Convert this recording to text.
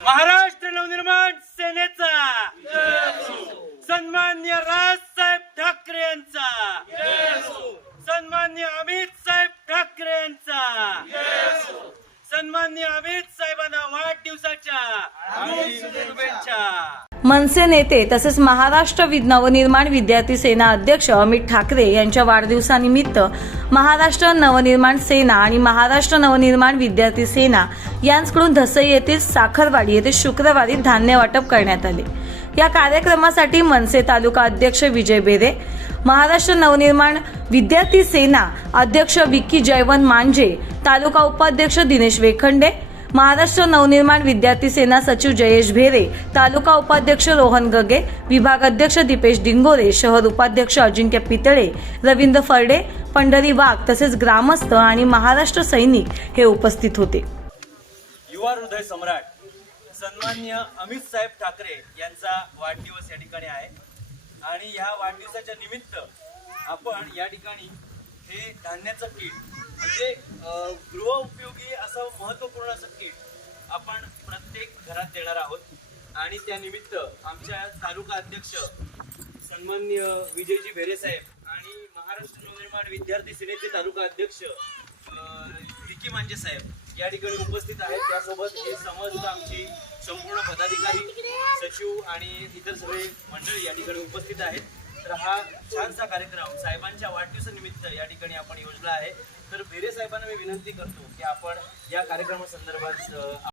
महाराष्ट्र नवनिर्माण सेनेचा. सन्मान्य राजसाहेब ठाकरे यांचा. सन्मान्य अमित साहेबांना वाढदिवसाच्या शुभेच्छा. मनसे नेते तसेच महाराष्ट्र नवनिर्माण विद्यार्थी सेना अध्यक्ष अमित ठाकरे यांच्या वाढदिवसानिमित्त महाराष्ट्र नवनिर्माण सेना आणि महाराष्ट्र नवनिर्माण विद्यार्थी सेना यांकडून धसई येथील साखरवाडी येथे शुक्रवारी धान्य वाटप करण्यात आले. या कार्यक्रमासाठी मनसे तालुका अध्यक्ष विजय बेरे महाराष्ट्र नवनिर्माण विद्यार्थी सेना अध्यक्ष विक्की जयवंत मांजे तालुका उपाध्यक्ष दिनेश वेखंडे महाराष्ट्र नवनिर्माण विद्यार्थी सेना सचिव जयेश भेरे तालुका उपाध्यक्ष रोहन गगे विभाग अध्यक्ष दीपेश डिंगोरे शहर उपाध्यक्ष अजिंक्य पितळे रवींद्र फरडे पंढरी वाघ तसेच ग्रामस्थ आणि महाराष्ट्र सैनिक हे उपस्थित होते. युवा हृदय सम्राट सन्मान्य अमित साहेब ठाकरे यांचा वाढदिवस या ठिकाणी आहे. आणि ह्या वाढदिवसाच्या निमित्त आपण या ठिकाणी हे धान्याचं किट म्हणजे गृहउपयोगी गृह उपयोगी असं महत्त्वपूर्ण असं किट आपण प्रत्येक घरात देणार आहोत. आणि त्यानिमित्त आमच्या तालुका अध्यक्ष सन्मान्य विजयजी भेरे साहेब आणि महाराष्ट्र नवनिर्माण विद्यार्थी सेनेचे तालुका अध्यक्ष विकी मांजे साहेब या ठिकाणी उपस्थित आहेत. त्यासोबत हे समस्त आमची संपूर्ण पदाधिकारी सचिव आणि इतर सगळे मंडळी या ठिकाणी उपस्थित आहेत. तर हा छानसा कार्यक्रम साहेबांच्या वाढदिवसानिमित्त या ठिकाणी आपण योजला आहे. तर भेरे साहेबांना मी विनंती करतो की आपण या कार्यक्रमासंदर्भात